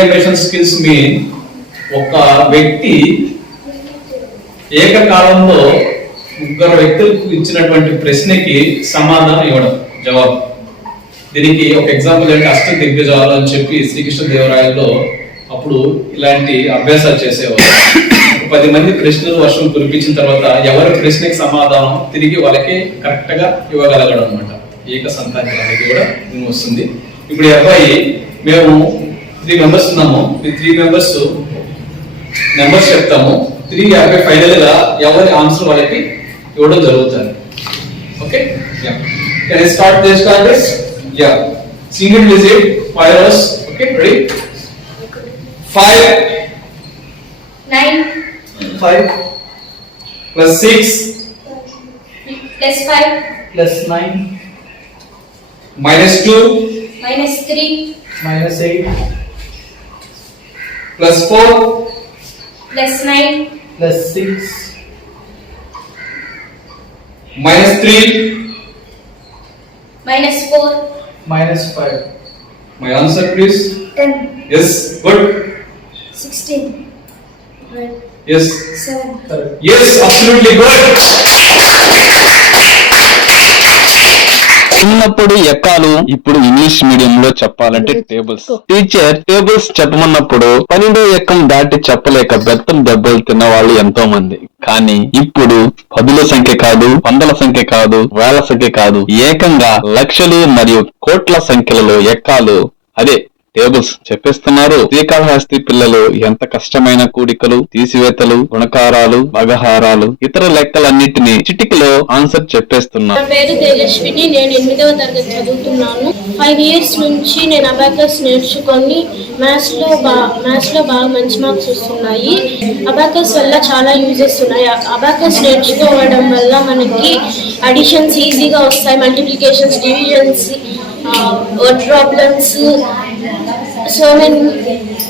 Integration skills mean ఒక వ్యక్తి ఏకకాలంలో ముగ్గురు వ్యక్తులకు ఇచ్చినటువంటి ప్రశ్నకి సమాధానం ఇవ్వడం, జవాబు. దీనికి ఒక ఎగ్జాంపుల్ ఏంటి, అష్ట దిగ్గజాలు అని చెప్పి శ్రీకృష్ణదేవరాయల్లో అప్పుడు ఇలాంటి అభ్యాసాలు చేసేవారు. 10 మంది ప్రశ్నలు వర్షం కురిపించిన తర్వాత ఎవరి ప్రశ్నకి సమాధానం తిరిగి వాళ్ళకి కరెక్ట్ గా ఇవ్వగలగడం అనమాట. ఏక సంతానం అనేది కూడా వస్తుంది. ఇప్పుడు ఈ అబ్బాయి, మేము 3 మెంబర్స్ ఉన్నాము, ఈ 3 మెంబర్స్ నెంబర్స్ చెప్తాము, 3 అబ్బాయి ఫైనల్ గా ఎవరి ఆన్సర్ వాళ్ళకి ఇవ్వడం జరుగుతుంది. Okay, can I start this cards? Yeah, single digit 5 hours. Okay, ready? 5 9 5 plus 6 plus 5 plus 9 minus 2 minus 3 minus 8 plus 4 plus 9 plus 6 minus 3 minus 4 minus 5. My answer please. 10 Yes, good. 16 12 Yes, 7 Correct. yes, absolutely good. చిన్నప్పుడు ఎక్కాలు, ఇప్పుడు English medium లో చెప్పాలంటే tables. Teacher tables చెప్పమన్నప్పుడు 12వ ఎక్కం దాటి చెప్పలేక బెత్తం దెబ్బలు తిన్న వాళ్ళు ఎంతో మంది. కానీ ఇప్పుడు 10ల సంఖ్య కాదు, 100ల సంఖ్య కాదు, వేల సంఖ్య కాదు, ఏకంగా లక్షలు మరియు కోట్ల సంఖ్యలలో ఎక్కాలు, అదే టేబుల్స్ చెప్పేస్తున్నారు. శ్రీకాళహస్తి పిల్లలు ఎంత కష్టమైన కూడికలు, తీసివేతలు, గుణకారాలు, భాగహారాలు, ఇతర లెక్కలన్నిటినీ చిటికలో ఆన్సర్ చెప్పేస్తున్నారు. నా పేరు తేజస్విని, నేను 8వ తరగతి చదువుతున్నాను. 5 years నుంచి నేను అబాకస్ నేర్చుకొని మ్యాథ్స్ లో బాగా మంచి మార్క్స్ వస్తున్నాయి. అబాకస్ వల్ల చాలా యూజెస్ ఉన్నాయి. అబాకస్ నేర్చుకోవడం వల్ల మనకి అడిషన్స్ ఈజీగా వస్తాయి, multiplications, divisions, word problems, so many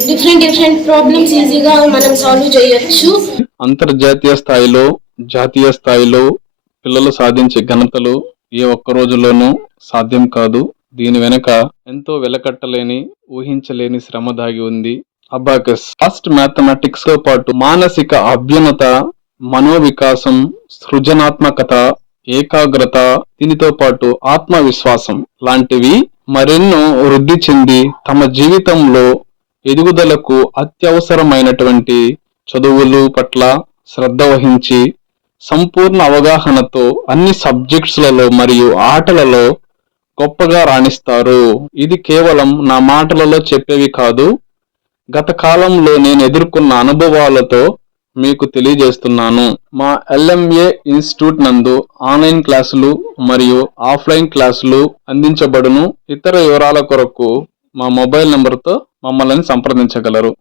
different problems ఈజీగా మనం సాల్వ్ చేయొచ్చు. అంతర్జాతీయ స్థాయిలో, జాతీయ స్థాయిలో పిల్లలు సాధించే ఘనతలు ఏ ఒక్క రోజులోనూ సాధ్యం కాదు. దీని వెనుక ఎంతో వెలకట్టలేని, ఊహించలేని శ్రమ దాగి ఉంది. అబాకస్ ఫాస్ట్ మ్యాథమెటిక్స్ తో పాటు మానసిక అభ్యున్నత, మనోవికాసం, సృజనాత్మకత, ఏకాగ్రత, దీనితో పాటు ఆత్మవిశ్వాసం లాంటివి మరెన్నో వృద్ధి చెంది తమ జీవితంలో ఎదుగుదలకు అత్యవసరమైనటువంటి చదువులు పట్ల శ్రద్ధ వహించి సంపూర్ణ అవగాహనతో అన్ని సబ్జెక్ట్స్లలో మరియు ఆటలలో గొప్పగా రాణిస్తారు. ఇది కేవలం నా మాటలలో చెప్పేవి కాదు, గత కాలంలో నేను ఎదుర్కొన్న అనుభవాలతో మీకు తెలియజేస్తున్నాను. మా LMA ఇన్స్టిట్యూట్ నందు ఆన్లైన్ క్లాసులు మరియు ఆఫ్లైన్ క్లాసులు అందించబడును. ఇతర వివరాల కొరకు మా మొబైల్ నంబర్తో మమ్మల్ని సంప్రదించగలరు.